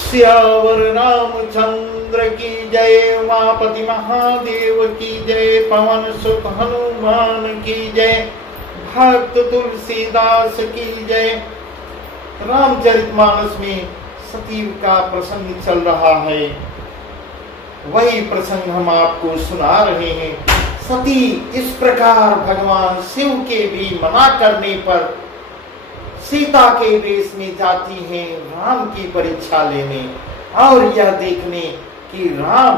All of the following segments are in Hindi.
सियावर रामचंद्र की जय, उमापति महादेव की जय, पवन सुत हनुमान की जय, भक्त तुलसीदास की जय। रामचरितमानस में सती का प्रसंग चल रहा है, वही प्रसंग हम आपको सुना रहे हैं। सती इस प्रकार भगवान शिव के भी मना करने पर सीता के वेश में जाती हैं राम की परीक्षा लेने और यह देखने कि राम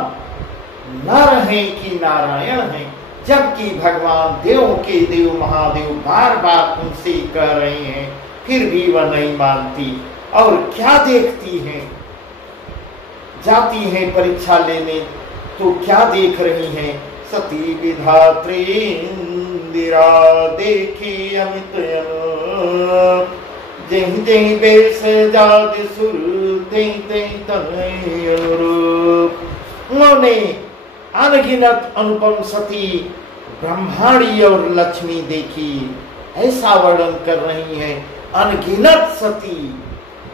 नर हैं कि नारायण हैं, जबकि भगवान देव के देव महादेव बार बार उनसे कह रहे हैं, फिर भी वह नहीं मानती। और क्या देखती हैं, जाती हैं परीक्षा लेने तो क्या देख रही हैं, सती विधात्री इंदिरा देखी अमित जहीं जहीं बेस जाद सुर तें तें तनय अनुरूप। उन्होंने अनगिनत अनुपम सती ब्रह्माणी और लक्ष्मी देखी, ऐसा वर्णन कर रही हैं। अनगिनत सती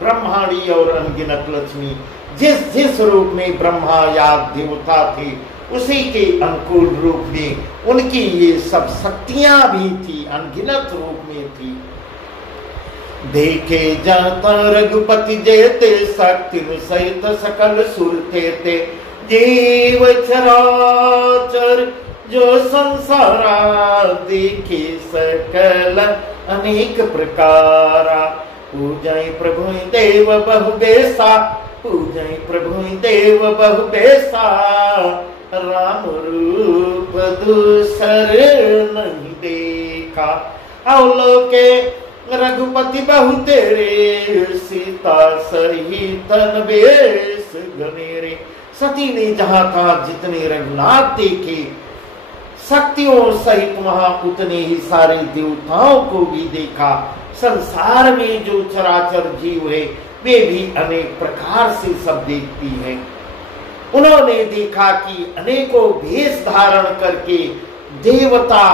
ब्रह्माणी और अनगिनत लक्ष्मी, जिस जिस रूप में ब्रह्मा या देवता थे उसी के अनुकूल रूप में उनकी ये सब शक्तियां भी थी, अनगिनत रूप में थी। देखे जाता रघुपति जयते, शक्ति सहित सकल सुर थे जीव चराचर जो संसारा, देखे सकल अनेक प्रकारा। पूजय प्रभु देव बहु बेसा, पूजय प्रभु देव बहु बेसा, राम रूप दूसर नहीं देखा। अवलोके रघुपति बहु तेरे, सीता सहित बेस घनेरे। सती ने जहां तहां जितने रघुनाथ देखे, शक्तियों सहित वहां उतने ही सारे देवताओं को भी देखा। संसार में जो चराचर जीव है वे भी अनेक प्रकार से सब देखती हैं। उन्होंने देखा कि अनेकों भेष धारण करके देवता,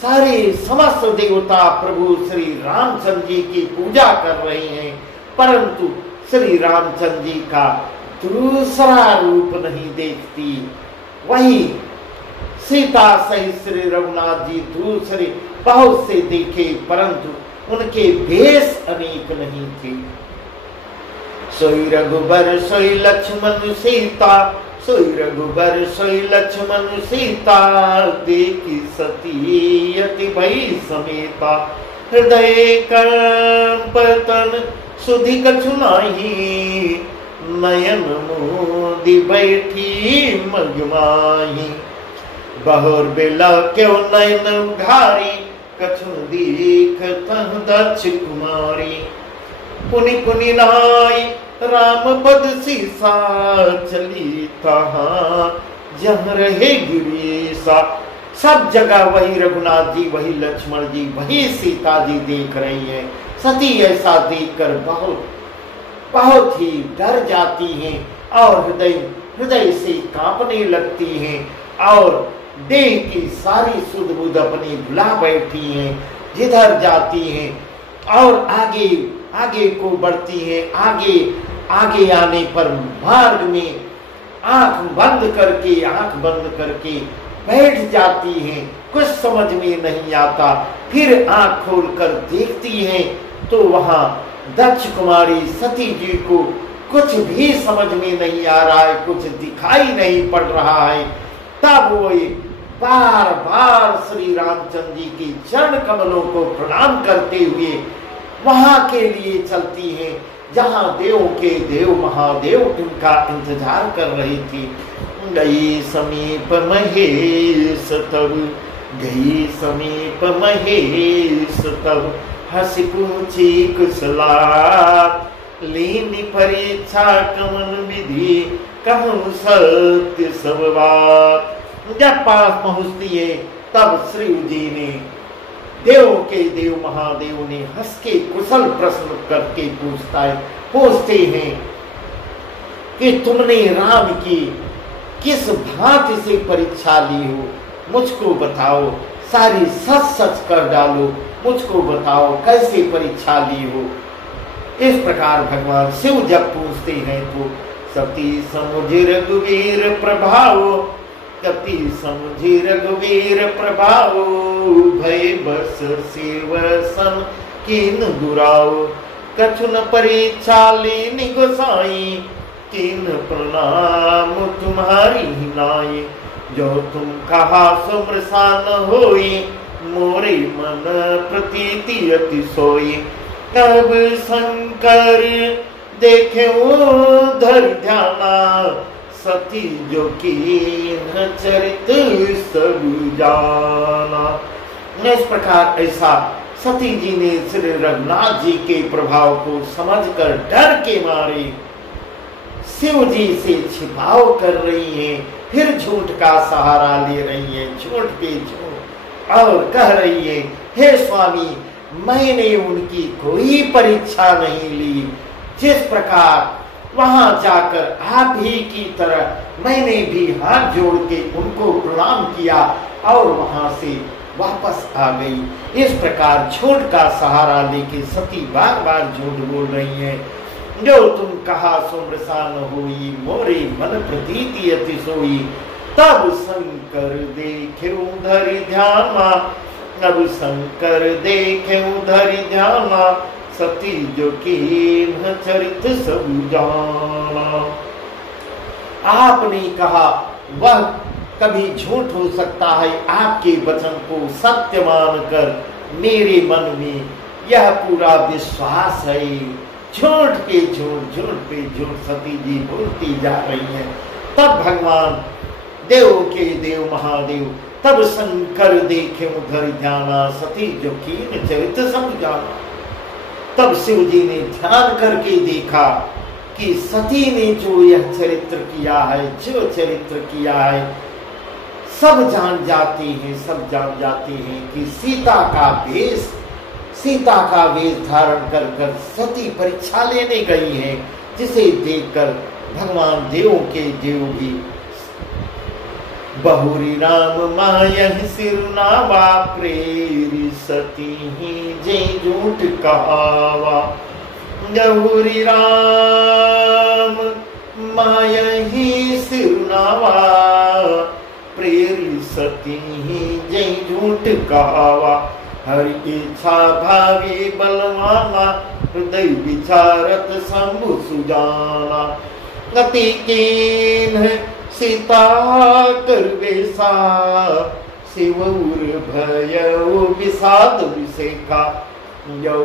सारे समस्त देवता प्रभु श्री रामचंद्र जी की पूजा कर रहे हैं, परंतु श्री रामचंद्र जी का दूसरा रूप नहीं देखती। वही सीता सहित श्री रघुनाथ जी दूसरे बहुत से देखे, परंतु उनके भेष अनेक नहीं थे। सोई रघुबर सोई लक्ष्मण सीता, सोई रघुबर सोई लक्ष्मण सीता, देखी सती अति भई समेता। हृदय कंपतन सुधि कछु नाही, नयन मोदी बैठी मगमाही। बहुर बेला क्यों नयन घारी, कछु दीख तह दक्ष कुमारी। पुनि पुनि नाई राम पद सीसा, चली तहां जहाँ रहे गिरीसा। सब जगह वही रघुनाथ जी, वही लक्ष्मण जी, वही सीता जी देख रही हैं। सती ऐसा देखकर बहुत बहुत ही डर जाती हैं और हृदय से कांपने लगती हैं और देह की सारी सुध बुध अपनी भुला बैठी हैं। जिधर जाती हैं और आगे आगे को बढ़ती हैं, आगे आने पर मार्ग में आंख बंद करके बैठ जाती हैं। कुछ समझ में नहीं आता, फिर आंख खोलकर देखती हैं तो वहां दक्ष कुमारी सती जी को कुछ भी समझ में नहीं आ रहा है, कुछ दिखाई नहीं पड़ रहा है। तब वो बार बार श्री रामचंद्र जी की चरण कमलों को प्रणाम करते हुए वहां के लिए चलती हैं जहां देव के देव महादेव उनका इंतजार कर रही थी। गई समीप महेश तब, गई समीप महेश तब, हंसी पूछी कुशला, लीनी परीक्षा कमन विधि, कहूँ सत्य सब बात। जब पास पहुंचती है तब श्री जी ने, देव के देव महादेव ने हंस के कुशल प्रश्न करके पूछते हैं कि तुमने राम की किस भांति से परीक्षा ली हो, मुझको बताओ, सारी सच सच कर डालो, मुझको बताओ कैसे परीक्षा ली हो। इस प्रकार भगवान शिव जब पूछते हैं तो सती समुझ रघुवीर प्रभाव, कति समुझ रघुवीर प्रभाव, भय बस शिव सन कीन दुराव, कछुन परीक्षा लेनी गोसाई, कीन प्रणाम तुम्हारी नाई, जो तुम कहा सुमृषा न होई, मोरे मन प्रतीति अति सोई, अब शंकर देखे धर ध्याना, सती जो कीन चरित सब जाना। इस प्रकार ऐसा सती जी ने श्री रघुनाथ जी के प्रभाव को समझकर डर के मारे शिव जी से छिपाव कर रही हैं, फिर झूठ का सहारा ले रही हैं, झूठ पे झूठ, और कह रही है हे स्वामी मैंने उनकी कोई परीक्षा नहीं ली, जिस प्रकार वहां जाकर आप ही की तरह मैंने भी हाथ जोड़ के उनको प्रणाम किया और वहां से वापस आ गई। इस प्रकार झूठ का सहारा लेके सती बार बार झूठ बोल रही हैं। जो तुम कहा सुमृषा न हुई, मोरे मन प्रतीति अति सोई, तब शंकर देखे उधर ध्याना, अब शंकर देखे उधर ध्याना, सती जो कीन चरित सब जाना। आपने कहा वह कभी झूठ हो सकता है, आपके वचन को सत्य मानकर मेरे मन में यह पूरा विश्वास है। झूठ पे झूठ, झूठ पे झूठ सती जी बोलती जा रही है। तब भगवान देव के देव महादेव, तब शंकर देखे उधर ध्याना, सती जो कीन चरित सब जाना। तब शिव जी ने ध्यान करके देखा कि सती ने जो यह चरित्र किया है, जो चरित्र किया है, सब जान जाते हैं, सब जान जाते हैं कि सीता का वेश धारण कर कर सती परीक्षा लेने गई है, जिसे देखकर भगवान देवों के देव भी बहुरी राम मायहि सिरुनावा, प्रेरी सती ही जे झूठ कहावा। बहुरी राम मायहि सिरुनावा, प्रेरी सती ही जे झूठ कहावा। हरि इच्छा भावी बलवाना, हृदय विचारत शंभु सुजाना। गति कीन सीता करवेसा, शिवउर भयउ विषाद विषेखा। यौ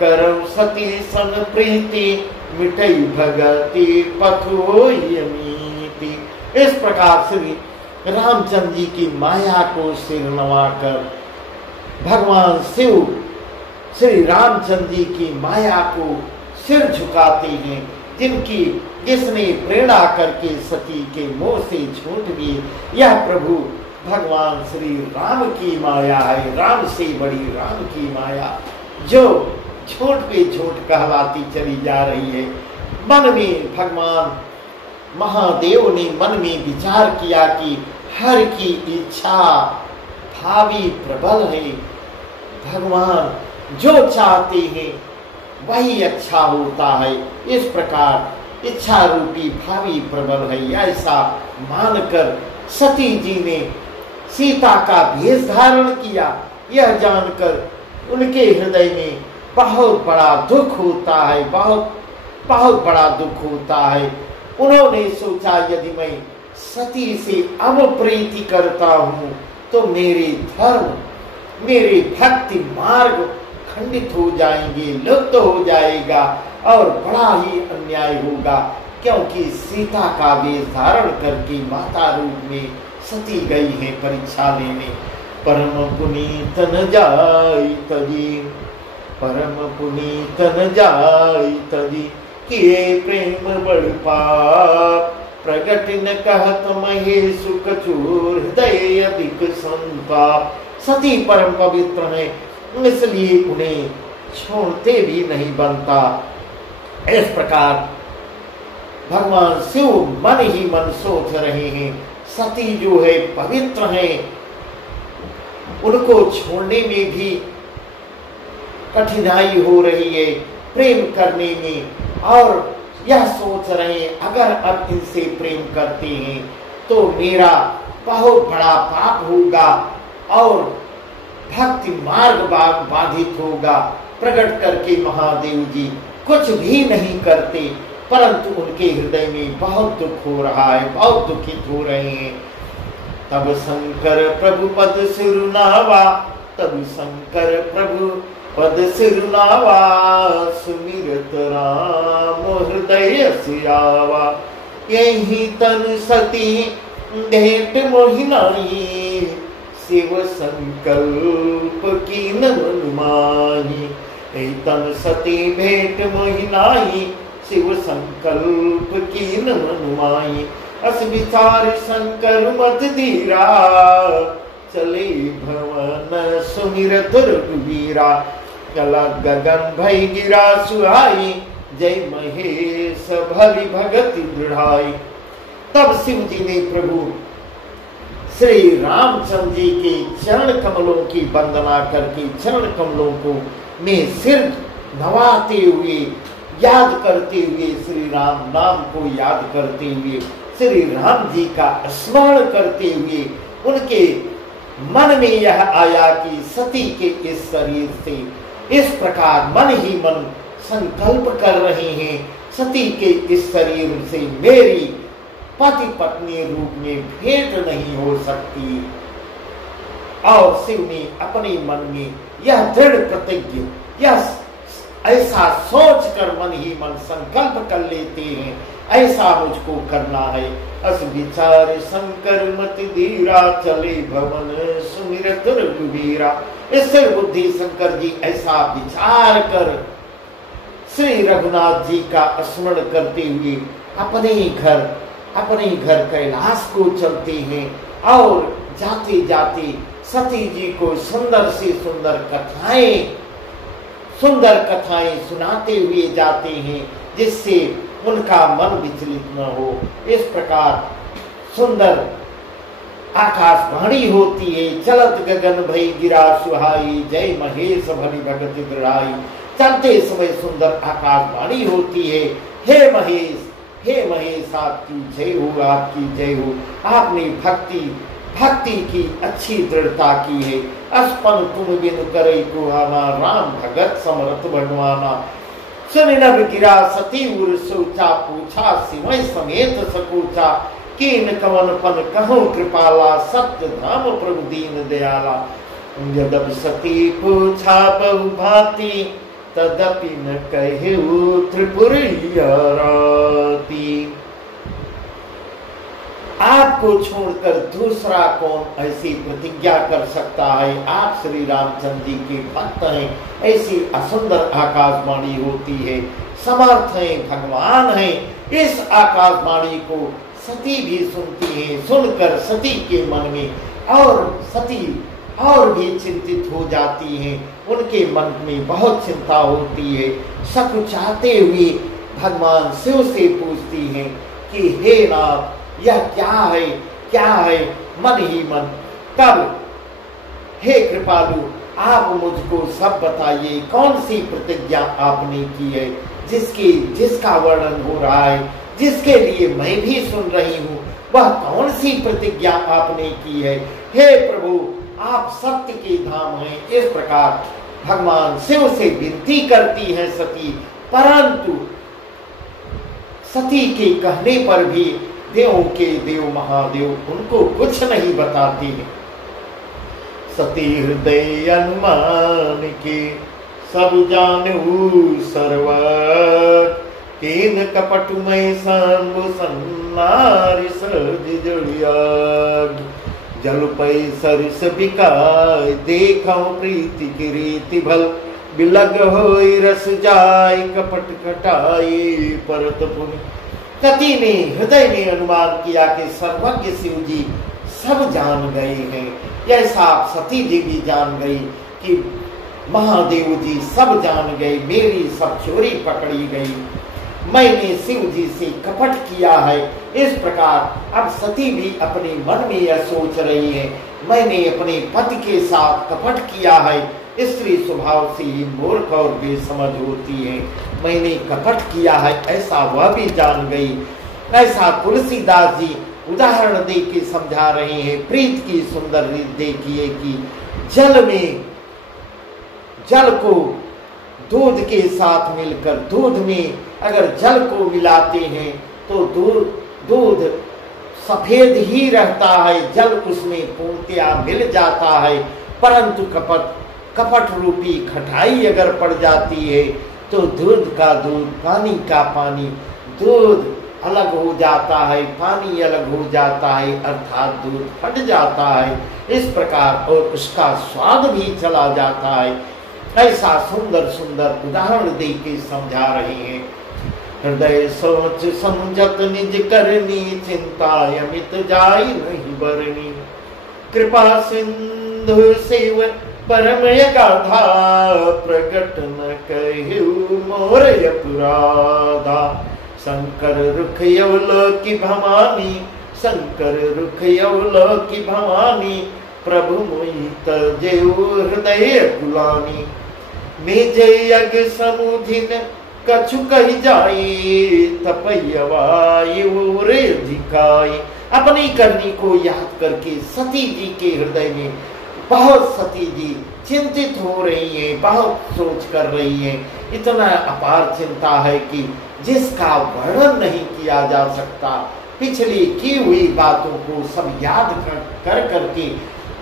करम सती सन प्रीति, मिटई भगति पथो यमीति। इस प्रकार श्री रामचंद्र जी की माया को सिर नवाकर भगवान शिव श्री रामचंद्र जी की माया को सिर झुकाते हैं, जिसने प्रेरणा करके सती के मोह से छूट दी। यह प्रभु भगवान श्री राम की माया है, राम से बड़ी राम की माया, जो झूठ पे झूठ कहलाती चली जा रही है। मन में भगवान महादेव ने मन में विचार किया कि हर की इच्छा भावी प्रबल है, भगवान जो चाहते हैं वही अच्छा होता है। इस प्रकार इच्छा रूपी भावी प्रबल है, ऐसा मानकर सती जी ने सीता का भेष धारण किया। यह जानकर उनके हृदय में बहुत बड़ा दुख होता है, बहुत बड़ा दुख होता है। उन्होंने सोचा यदि मैं सती से अब प्रीति करता हूँ तो मेरे धर्म, मेरे भक्ति मार्ग खंडित हो जाएंगे, लुप्त हो जाएगा और बड़ा ही अन्याय होगा, क्योंकि सीता का वेश धारण करके माता रूप में सती गई है परीक्षा लेने। परम पुनीत न जाई तजी, परम पुनीत न जाई तजी, किए प्रेम बड़ पाप, प्रगट न कहत महे सुख चूर, हृदय अधिक संताप। सती परम पवित्र है, इसलिए उन्हें छोड़ते भी नहीं बनता। इस प्रकार भगवान शिव मन ही मन सोच रहे हैं, सती जो है पवित्र है, उनको छोड़ने में भी कठिनाई हो रही है। प्रेम करने में और यह सोच रहे हैं अगर अब इनसे प्रेम करते हैं तो मेरा बहुत बड़ा पाप होगा और भक्ति मार्ग बाधित होगा। प्रकट करके महादेव जी कुछ भी नहीं करते, परंतु उनके हृदय में बहुत दुख हो रहा है, बहुत दुखित हो रहे हैं। तब शंकर प्रभु पद सिरुनावा, तब शंकर प्रभु पद सिरुनावा, सुमिरत राम हृदय सियावा। यही तन सती भेंट मोहिनाई, शिव संकल्प की न मनमाही। यही तन सती भेंट मोहिनाई, शिव संकल्प की न मनमाही। अस विचार शंकर मत धीरा, चले भवन सुमिरत रघुवीरा। गला गगन भई गिरा सुहाई, जय महेश भली भगति दृढ़ाई। तब शिव जी ने प्रभु श्री रामचंद्र जी के चरण कमलों की वंदना करके चरण कमलों को में सिर नवाते हुए याद करते हुए, श्री राम नाम को याद करते हुए, श्री राम जी का स्मरण करते हुए उनके मन में यह आया कि सती के इस शरीर से इस प्रकार मन ही मन संकल्प कर रहे हैं, सती के इस शरीर से मेरी पति पत्नी रूप में भेंट नहीं हो सकती। और शिव ने अपने मन में यह दृढ़ प्रतिज्ञ, यह ऐसा सोच कर मन ही मन संकल्प कर लेते हैं, ऐसा मुझको करना है। अस विचार शंकर मत धीरा, चले भवन सुमिरत रघुवीरा। इससे बुद्धि शंकर जी ऐसा विचार कर श्री रघुनाथ जी का स्मरण करते हुए अपने घर कैलाश को चलते हैं और जाते जाते सती जी को सुंदर से सुंदर कथाएं सुनाते हुए जाते हैं, जिससे उनका मन विचलित न हो। इस प्रकार सुंदर आकाशवाणी होती है, चलत गगन भई गिरा सुहाई, जय महेश भली भगति दृढ़ाई। चलते समय सुंदर आकाशवाणी होती है, हे महेश आपकी जय हो, आपकी जय हो। आपने भक्ति की अच्छी दृढ़ता की है। अस्पन तुम बिन करे को आना, राम भगत समरथ बनवाना। सुनिनब गिरा सती उर सोचा, पूछा सिवय समेत सकूचा। कीन कवन पन कहो कृपाला, सत्य धाम प्रभु दीन दयाला। यदब सती पूछा बहु भांति, तदपि न कहे त्रिपुरी राती। आपको छोड़कर दूसरा कौन ऐसी प्रतिज्ञा कर सकता है? आप श्री रामचंद्र जी के भक्त हैं, ऐसी असुंदर आकाशवाणी होती है, समर्थ हैं, भगवान हैं। इस आकाशवाणी को सती भी सुनती है। सुनकर सती के मन में सती और भी चिंतित हो जाती हैं, उनके मन में बहुत चिंता होती है। सकुचाते हुए भगवान शिव से पूछती हैं कि हे नाथ, यह क्या है? मन ही मन। तब हे कृपालु, आप मुझको सब बताइए, कौन सी प्रतिज्ञा आपने की है, जिसका वर्णन हो रहा है, जिसके लिए मैं भी सुन रही हूँ, वह कौन सी प्रतिज्ञा आपने की है? हे प्रभु, आप सत्य के धाम हैं। इस प्रकार भगवान शिव से विनती करती है सती, परंतु सती के कहने पर भी देवों के देव महादेव उनको कुछ नहीं बताते हैं। सती हृदय अनुमान के सब जानू सर्वत, तीन कपटमय शंभु सन्नारी सर्ज जड़ियाग। जल पै सरिस बिकाय, देखौ प्रीति की रीति भल। बिलग होई रस जाय, कपट कटाई परत पुनि। सती ने हृदय में अनुमान किया कि सर्वज्ञ शिव जी सब जान गए हैं। यह साफ सती जी भी जान गई कि महादेव जी सब जान गए, मेरी सब चोरी पकड़ी गई, मैंने शिव जी से कपट किया है। इस प्रकार अब सती भी अपने मन में यह सोच रही है, मैंने अपने पति के साथ कपट किया है, स्त्री स्वभाव से ही मूर्ख और बेसमझ होती है। मैंने कपट किया है ऐसा वह भी जान गई। ऐसा तुलसीदास जी उदाहरण दे के समझा रहे हैं। प्रीत की सुंदर रीत देखिए कि जल को दूध के साथ मिलकर, दूध में अगर जल को मिलाते हैं तो दूध सफेद ही रहता है, जल उसमें पूर्णतया मिल जाता है। परंतु कपट रूपी खटाई अगर पड़ जाती है तो दूध का दूध, पानी का पानी, दूध अलग हो जाता है, पानी अलग हो जाता है, अर्थात दूध फट जाता है। इस प्रकार और उसका स्वाद भी चला जाता है। ऐसा सुंदर सुंदर उदाहरण दे के समझा रहे हैं। हृदय सोच समझत निज करनी, चिंता अमित जाय नहीं बरनी। कृपा सिंधु सेव परमय गाधा, प्रगट न कहु मोर अपराधा। शंकर रुख यवलोकी भवानी, शंकर रुख यवलोकी भवानी। प्रभु मोहि तजेउ हृदय कुलानी। निज यग समुधिन कछु कही जाई, तपयवायु रे दिखाई। अपनी करनी को याद करके सती जी के हृदय में बहुत सती जी चिंतित हो रही हैं, बहुत सोच कर रही हैं। इतना अपार चिंता है कि जिसका वर्णन नहीं किया जा सकता। पिछली की हुई बातों को सब याद कर करके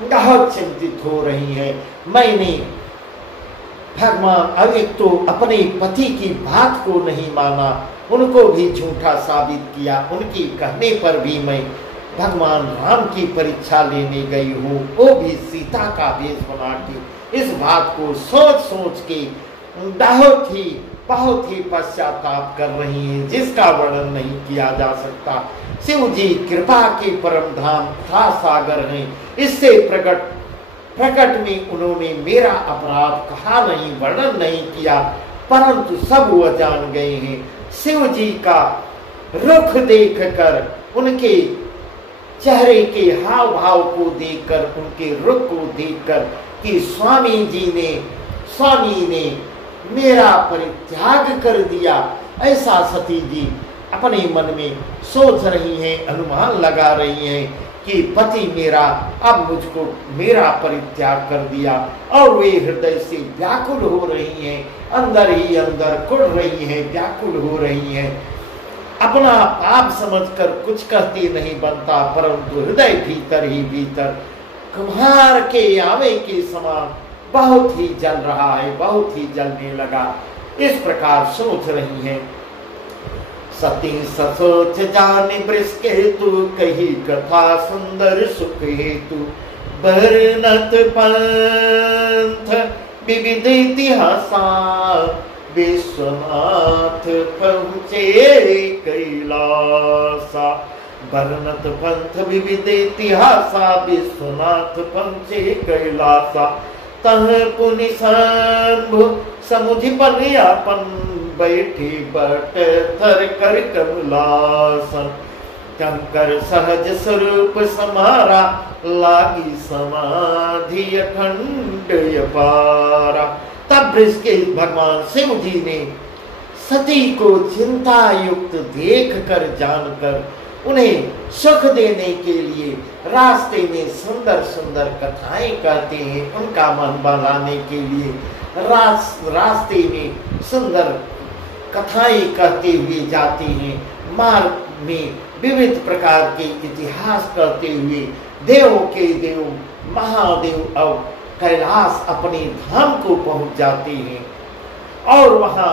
बहुत चिंतित हो रही हैं। मैंने भगवान अविक तो अपने पति की बात को नहीं माना, उनको भी झूठा साबित किया। उनकी कहने पर भी मैं भगवान राम की परीक्षा लेने गई हूँ, वो भी सीता का वेश बना के। इस बात को सोच सोच के बहुत ही पश्चाताप कर रही है, जिसका वर्णन नहीं किया जा सकता। शिव जी कृपा के परम धाम था सागर हैं। इससे प्रकट में उन्होंने मेरा अपराध कहा नहीं, वर्णन नहीं किया, परंतु सब वह जान गए हैं। शिव जी का रुख देखकर, उनके चेहरे के हाव भाव को देखकर, उनके रुख को देखकर कि स्वामी ने मेरा परित्याग कर दिया, ऐसा सती जी अपने मन में सोच रही हैं, अनुमान लगा रही हैं कि पति मेरा अब मुझको मेरा परित्याग कर दिया। और वे हृदय से व्याकुल हो रही हैं, अंदर ही अंदर कुढ़ रही हैं, व्याकुल हो रही हैं। अपना पाप समझकर कुछ कहती नहीं बनता, परंतु हृदय भीतर ही भीतर कुम्हार के आवे के समान बहुत ही जल रहा है, बहुत ही जलने लगा। इस प्रकार सोच रही हैं। सती ससोच जानि वृष हेतु, कही कथा सुंदर सुख हेतु। वर्णत पंथ विविध इतिहासा, विश्वनाथ पहुँचे कैलासा। वर्णत पंथ विविध इतिहासा, विश्वनाथ पहुँचे कैलासा। तह पुनि शंभु समुझि पनियापन, बैठे बट थर कर कमलासन। कंकर सहज स्वरूप समारा, लागी समाधि अखंड अपारा। तब भगवान शिव जी ने सती को चिंता युक्त देख कर जानकर उन्हें सुख देने के लिए रास्ते में सुंदर सुंदर कथाएं कहते हैं। उनका मन बहलाने के लिए रास्ते में सुंदर कथाएं कहते हुए जाते हैं। मार्ग में विविध प्रकार के इतिहास कहते हुए देवों के देव महादेव और कैलाश अपने धाम को पहुंच जाते हैं। और वहां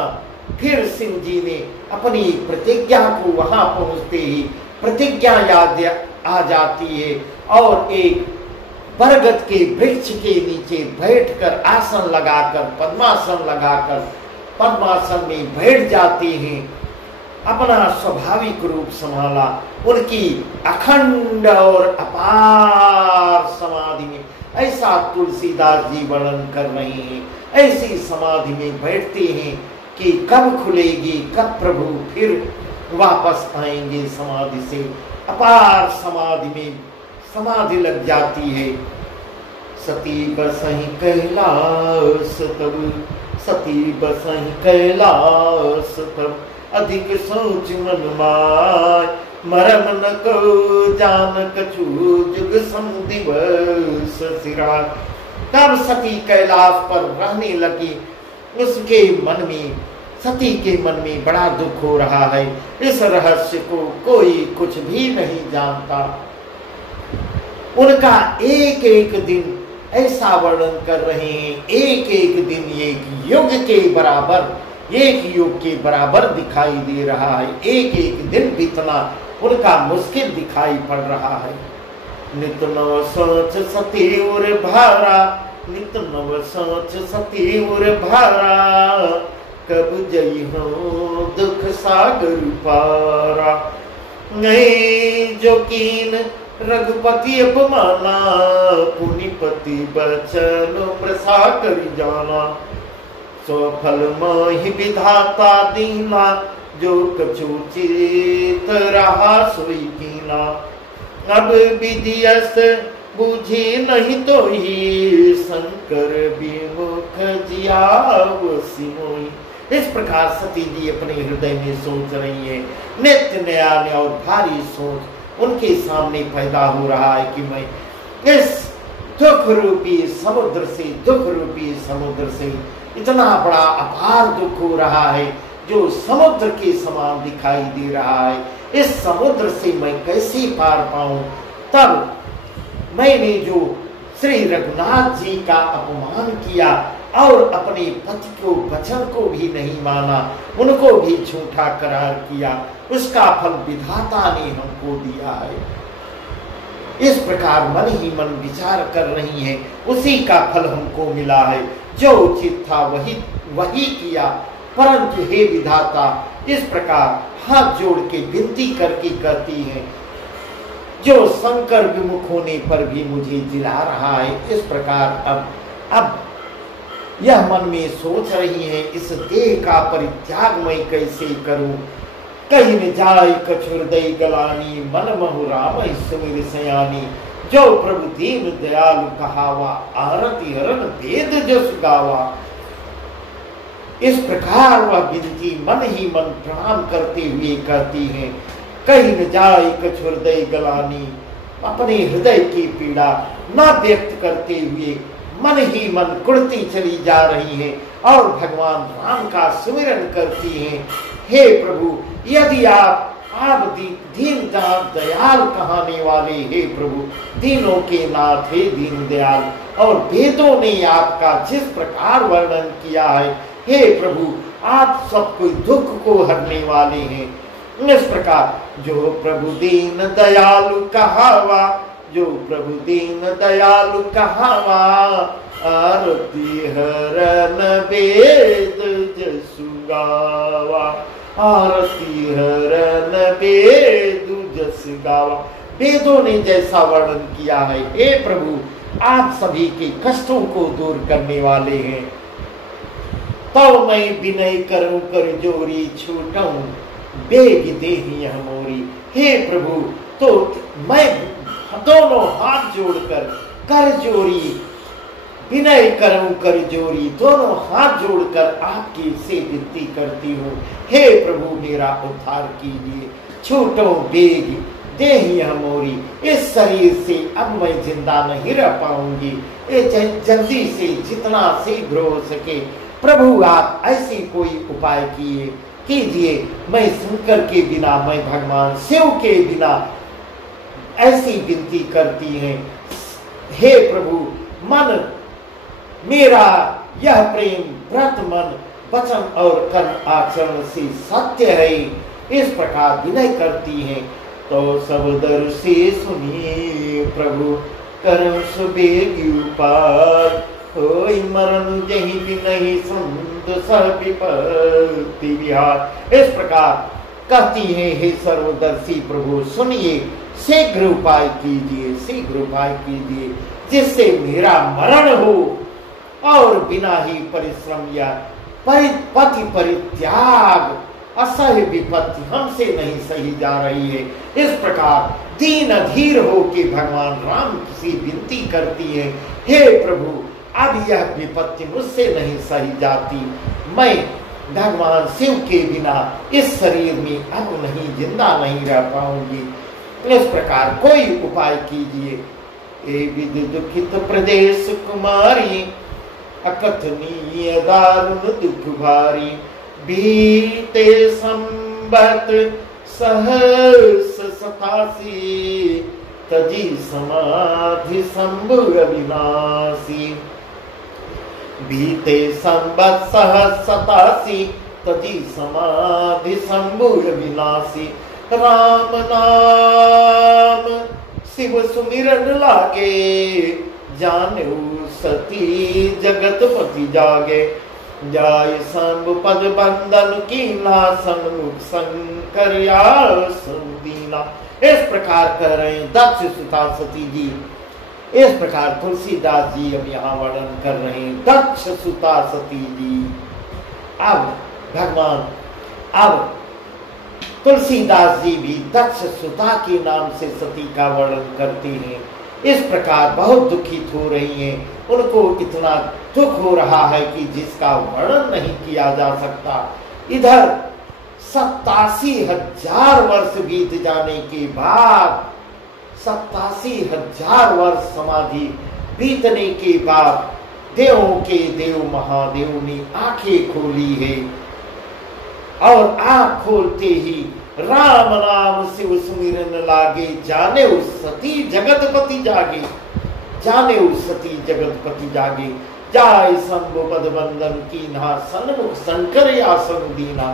फिर शिव जी ने अपनी प्रतिज्ञा को वहां पहुंचते ही प्रतिज्ञा याद आ जाती है और एक बरगद के वृक्ष के नीचे बैठकर आसन लगाकर पद्मासन में बैठ जाते हैं। अपना स्वाभाविक रूप संभाला, उनकी अखंड और अपार समाधि में ऐसा तुलसीदास जी वर्णन कर रहे हैं। ऐसी समाधि में बैठते हैं कि कब खुलेगी, कब प्रभु फिर वापस आएंगे समाधि से। अपार समाधि में समाधि लग जाती है। सती बसहि कैलास तब, सती बसहि कैलास तब, अधिक सोच मन माय, मरम न को जान कछु जुग दिवस सिराय। तब सती कैलाश पर रहने लगी। उसके मन में, सती के मन में बड़ा दुख हो रहा है। इस रहस्य को कोई कुछ भी नहीं जानता। उनका एक एक दिन ऐसा वर्णन कर रहे हैं, एक एक दिन एक युग के बराबर, एक युग के बराबर दिखाई दे रहा है। एक एक दिन बीतना उनका मुश्किल दिखाई पड़ रहा है। नित नव सोच सती उर भारा, नित नव सोच सती उर भारा, कब जई हो दुख सागर पारा। नहीं जो कीन रघुपति अपमाना, पुनिपति बचन प्रसा कर जाना। सो फल मोहि विधाता दीना, जो कछु चित रहा सोई कीना। अब विधियस बुझी नहीं तो ही, शंकर विमुख जियाव सिमोई। इस प्रकार सती जी अपने हृदय में सोच रही है। नित्य नया और भारी सोच उनके सामने पैदा हो रहा है कि मैं इस दुख रूपी समुद्र से, दुख रूपी समुद्र से इतना बड़ा अपार दुख हो रहा है जो समुद्र के समान दिखाई दे रहा है। इस समुद्र से मैं कैसे पार पाऊं। तब मैंने जो श्री रघुनाथ जी का अपमान किया और अपने पति को वचन को भी नहीं माना, उनको भी झूठा करार किया, उसका फल विधाता ने हमको दिया है। इस प्रकार मन ही मन विचार कर रही है, उसी का फल हमको मिला है। जो उचित था वही किया, परंतु हे विधाता, इस प्रकार हाथ जोड़ के विनती करके कहती है, जो शंकर विमुख होने पर भी मुझे जिला रहा है। इस प्रकार अब यह मन में सोच रही है, इस देह का परित्याग मैं कैसे करूं। कहीं न जाय कछुर्दय गलानी, मन महु राम सुमिर सयानी। जो प्रभु दीन दयालु कहावा, आरती हरण वेद जस गावा। इस प्रकार वह विनती मन ही मन प्रणाम करते हुए कहती है। कहीं न जाय कछुर्दय गलानी, अपने हृदय की पीड़ा न व्यक्त करते हुए मन ही मन कुड़ती चली जा रही है और भगवान राम का सुमिरन करती है। हे प्रभु, यदि आप दीन दयाल कहाने वाले, हे प्रभु दीनों के नाथ, हे दीन दयाल, और वेदों ने आपका जिस प्रकार वर्णन किया है, हे प्रभु आप सब कोई दुख को हरने वाले हैं। इस प्रकार जो प्रभु दीन दयालु कहावा, जो प्रभु दीन दयालु कहावा, आरती हरन वेद जसु गावा, आरती हरन वेद जस गावा। वेदों ने जैसा वर्णन किया है, हे प्रभु आप सभी के कष्टों को दूर करने वाले हैं। तो मैं विनय करूं कर जोरी, छूटूं बेग देहि यह मोरी। हे प्रभु, तो मैं दोनों हाथ जोड़कर कर जोड़ी, विनय करूं कर जोड़ी, दोनों हाथ जोड़कर आपकी से विनती करती हूँ। हे प्रभु मेरा उद्धार कीजिए, छूटो बेग देहि यह मोरी। इस शरीर से अब मैं जिंदा नहीं रह पाऊंगी। जल्दी से जितना शीघ्र हो सके प्रभु आप ऐसी कोई उपाय कीजिए। मैं शंकर के बिना, मैं भगवान शिव के बिना ऐसी विनती करती हैं। हे प्रभु, मन मेरा यह प्रेम व्रत मन वचन और कर्म आचरण से सत्य है। इस प्रकार विनय करती हैं। तो सब दर से सुनिए प्रभु करम सुबेगी उपाय, होई मरण जही भी नहीं संत सह विपत्ति विहार। इस प्रकार कहती है, हे सर्वदर्शी प्रभु सुनिए, शीघ्र उपाय कीजिए, शीघ्र उपाय कीजिए, जिससे मेरा मरण हो और बिना ही परिश्रम या पति परित्याग असह्य विपत्ति हमसे नहीं सही जा रही है। इस प्रकार दीन अधीर हो के भगवान राम से विनती करती है। हे प्रभु, अब यह विपत्ति मुझसे नहीं सही जाती। मैं भगवान शिव के बिना इस शरीर में अब नहीं जिंदा नहीं रह पाऊंगी। इस प्रकार कोई उपाय कीजिए। ए विधि दुखित प्रदेश कुमारी, अकथनीय दारुण दुख भारी। बीते संबत सहस 87, तजी समाधि शंभु अविनाशी। बीते संबत सहस 87, तजी समाधि शंभु अविनाशी। राम नाम शिव सुमिरन लागे, जानेऊ सती जगतपति जागे। जाय शंभु पद बंदन कीना, सन्मुख शंकर दीना। इस प्रकार कह रहे हैं दक्ष सुता सती जी। इस प्रकार तुलसीदास जी अब यहाँ वर्णन कर रहे हैं दक्ष सुता सती जी। अब भगवान, अब तुलसीदास जी भी दक्ष सुता के नाम से सती का वर्णन करते हैं। इस प्रकार बहुत दुखित हो रही हैं। उनको इतना दुख हो रहा है कि जिसका वर्णन नहीं किया जा सकता। इधर 87,000 वर्ष बीत जाने के बाद, 87,000 वर्ष समाधि बीतने के बाद देवों के देव महादेव ने आंखें खोली है। और आंख खोलते ही राम नाम शिव सुमिरन लागे, जाने उस सती जगतपति जागे। जाने उस सती जगतपति जागे। जाय शंभु पद बंदन कीन्हा, सन्मुख शंकर आसन दीना।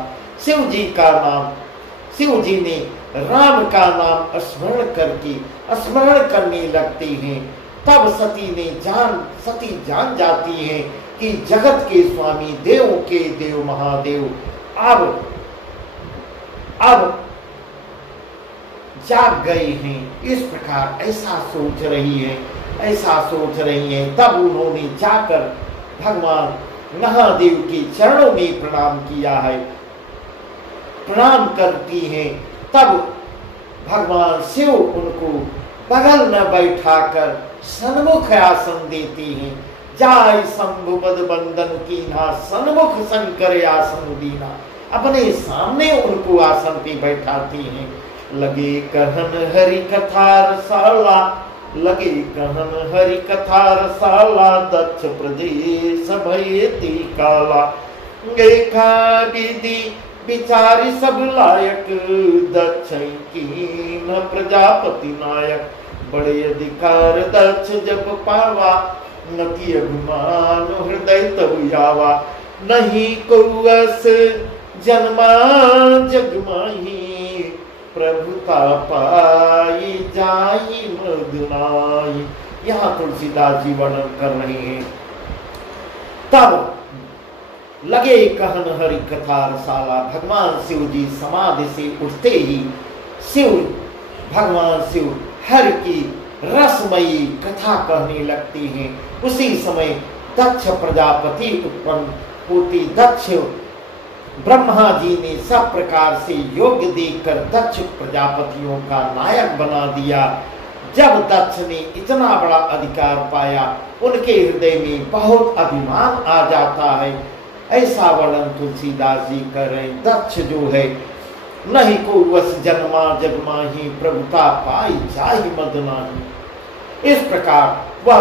शिव जी का नाम, शिव जी ने राम का नाम स्मरण करने लगते हैं। तब सती जान जाती हैं कि जगत के स्वामी देवों के देव महादेव अब जाग गए हैं। इस प्रकार ऐसा सोच रही हैं। तब उन्होंने जाकर भगवान महादेव के चरणों में प्रणाम किया है। प्रणाम करती हैं। तब भगवान शिव उनको बगल में बैठाकर सन्मुख आसन देते हैं। जाय शंभु पद बंदन कीन्हा, सन्मुख शंकर आसन दीना। अपने सामने उनको आसन पे बैठाते हैं। लगे कहन हरि कथा रसाला, लगे कहन हरि कथा रसाला। दक्ष प्रदेश भयति काला, देखा विधि विचारी सब लायक। दक्ष कीन प्रजापति नायक, बड़े अधिकार दक्ष जब पावा। नति अभिमान हृदय तब यावा, नहीं कौअस जन्मा जग माही। प्रभुता पाई जाई मदनाई। यहाँ तुलसीदास जी वर्णन कर रहे हैं। तब लगे कहन हरि कथा रसाला, भगवान शिव जी समाधि से उठते ही भगवान शिव हरि की रसमयी कथा कहने लगते हैं। उसी समय दक्ष प्रजापति उत्पन्न होती। दक्ष ब्रह्मा जी ने सब प्रकार से योग्य देखकर दक्ष प्रजापतियों का नायक बना दिया। जब दक्ष ने इतना बड़ा अधिकार पाया, उनके हृदय में बहुत अभिमान आ जाता है। ऐसा वर्णन तुलसीदास जी कर रहे हैं। दक्ष जो है, नहीं को वस जन्मा जगमाही। प्रभुता पाई जाहि मद नाही। इस प्रकार वह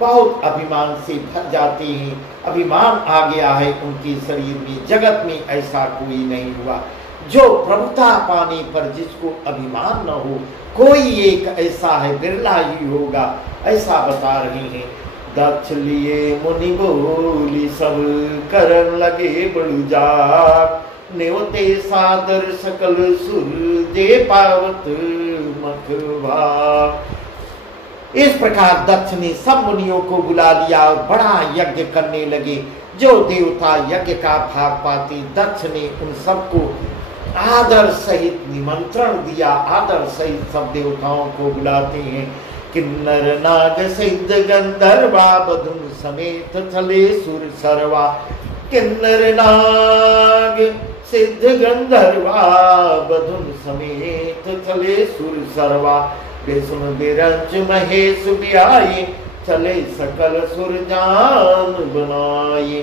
बहुत अभिमान से भर जाते हैं। अभिमान आ गया है उनके शरीर में। जगत में ऐसा कोई नहीं हुआ जो प्रभुता पाने पर जिसको अभिमान न हो। कोई एक ऐसा है, बिरला ही होगा। ऐसा बता रहे हैं। दक्ष लिए मुनि बोली, सब करन लगे बड़ू जाग। नेवते सादर सकल सुर, जे पावत मखवा। इस प्रकार दक्ष ने सब मुनियों को बुला लिया और बड़ा यज्ञ करने लगे। जो देवता यज्ञ का भाग पाते, दक्ष ने उन सबको आदर सहित निमंत्रण दिया। आदर सहित सब देवताओं को बुलाते हैं। किन्नर नाग सिद्ध गंधर्वा, बधुन समेत चले सुर सरवा। किन्नर नाग सिद्ध गंधर्वा, बधुन समेत चले सुर सरवा। बेसुन बिरंच महेश बिहाई, चले सकल सुर जान बनाए।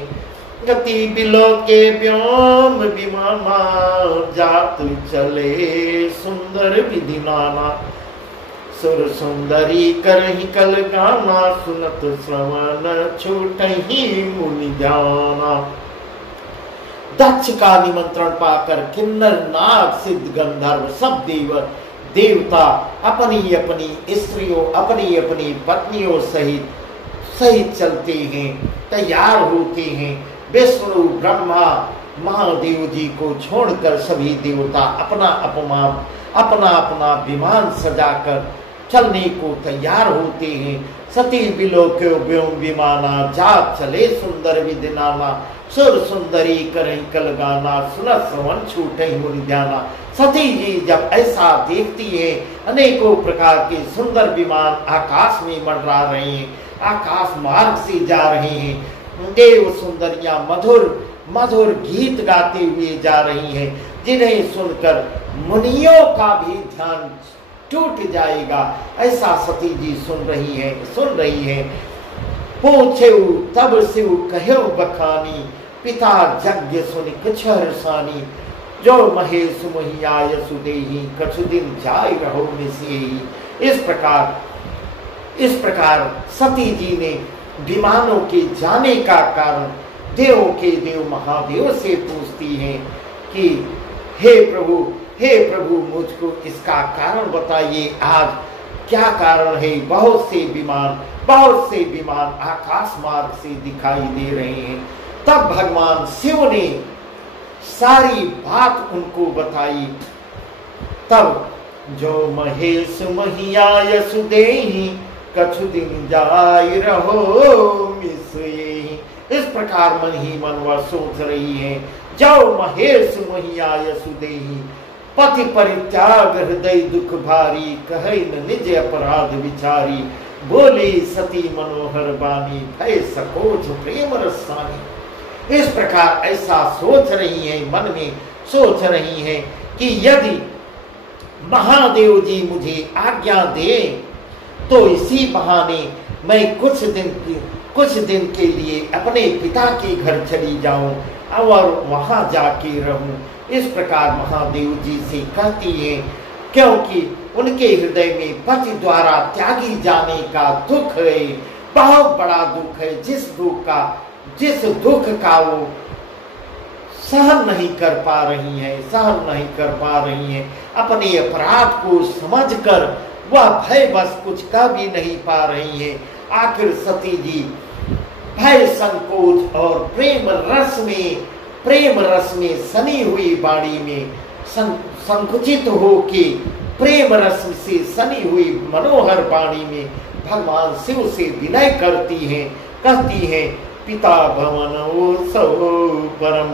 गति बिलो के व्योम विमाना, जात चले सुंदर विधि नाना। सुर सुंदरी करहि कल गाना, सुनत श्रवण छूटहि मुनि जाना। दक्ष का निमंत्रण पाकर किन्नर नाग सिद्ध गंधर्व सब देव देवता अपनी अपनी स्त्रियों अपनी अपनी पत्नियों सहित चलते हैं, तैयार होते हैं। विष्णु ब्रह्मा महादेव जी को छोड़कर सभी देवता अपना अपना विमान सजाकर चलने को तैयार होते हैं। सती बिलोक्यो व्योम विमाना, जात चले सुंदर विधि नाना। सुर सुंदरी करहि कल गाना, सुनत श्रवण छूटहि मुनि ध्याना। सती जी जब ऐसा देखती है, अनेकों प्रकार के सुंदर विमान आकाश में मंडरा रहे हैं, आकाश मार्ग से जा रहे हैं। देव सुंदरियां मधुर मधुर गीत गाते हुए जा रही हैं, जिन्हें सुनकर मुनियों का भी ध्यान टूट जाएगा। ऐसा सती जी सुन रही है। पूछे तब शिव कहो बखानी, पिता यज्ञ सुनि कछु हर्षानी। जो महेश मोहि आय सुदेहि, कछु दिन जाय रहो निसेहि। इस प्रकार सती जी ने विमानों के जाने का कारण देवों के देव महादेव से पूछती हैं कि हे प्रभु मुझको इसका कारण बताइए, आज क्या कारण है? बहुत से विमान आकाश मार्ग से दिखाई दे रहे हैं। तब भगवान शिव ने सारी बात उनको बताई। तब जो महेश महिया यशुदेहि, कछु दिन जाय रहो मिसेहि। इस प्रकार मन ही मन वह सोच रही है। जो महेश महिया यशुदेहि, पति परित्याग हृदय दुख भारी, कहे न निज अपराध विचारी। बोले सती मनोहर बानी, भय सकोच प्रेम रसानी। इस प्रकार ऐसा सोच रही है, मन में सोच रही है कि यदि महादेव जी मुझे आज्ञा दे तो इसी बहाने मैं कुछ दिन के लिए अपने पिता के घर चली जाऊं और वहां जाके रहूं। इस प्रकार महादेव जी से कहती है, क्योंकि उनके हृदय में पति द्वारा त्यागी जाने का दुख है, बहुत बड़ा दुख है। जिस दुख का वो सहन नहीं कर पा रही है। अपने अपराध को समझकर वह भय बस कुछ कह भी नहीं पा रही है। आखिर सती जी भय संकोच और प्रेम रस में सनी हुई वाणी में संकुचित होके प्रेम रस से सनी हुई मनोहर वाणी में भगवान शिव से विनय करती हैं, कहती हैं, पिता भवन सो परम,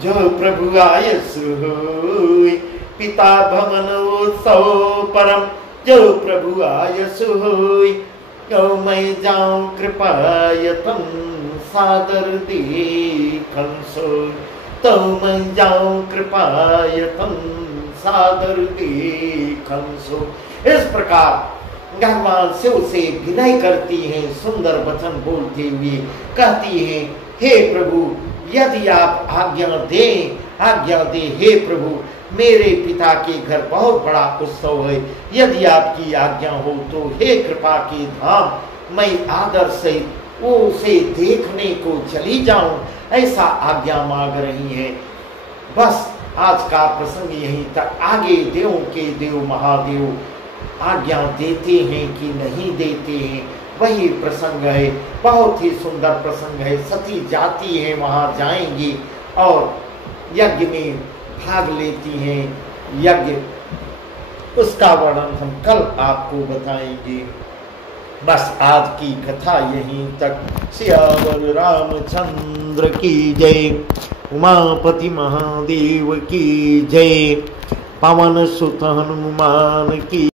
जो प्रभु आयस होय। पिता भवन सो परम, जो प्रभु आयस होय। क्यों मैं जाऊं कृपायतन, सादर देखन सोय। तो मैं जाऊं कृपायतन, सादर देखन सोय। इस प्रकार भगवान शिव से विनय करती हैं, सुंदर वचन बोलते हुए कहती हैं, हे प्रभु यदि आप आज्ञा दे हे प्रभु, मेरे पिता के घर बहुत बड़ा उत्सव है। यदि आपकी आज्ञा हो तो हे कृपा के धाम, मैं आदर से उसे देखने को चली जाऊं, ऐसा आज्ञा मांग रही है। बस आज का प्रसंग यहीं तक। आगे देवों के देव महादेव आज्ञा देते हैं कि नहीं देते हैं, वही प्रसंग है। बहुत ही सुंदर प्रसंग है। सती जाती है, वहां जाएंगी और यज्ञ में भाग लेती हैं। यज्ञ उसका वर्णन हम कल आपको बताएंगे। बस आज की कथा यहीं तक। सियावर रामचंद्र की जय। उमापति महादेव की जय। पवन सुत हनुमान की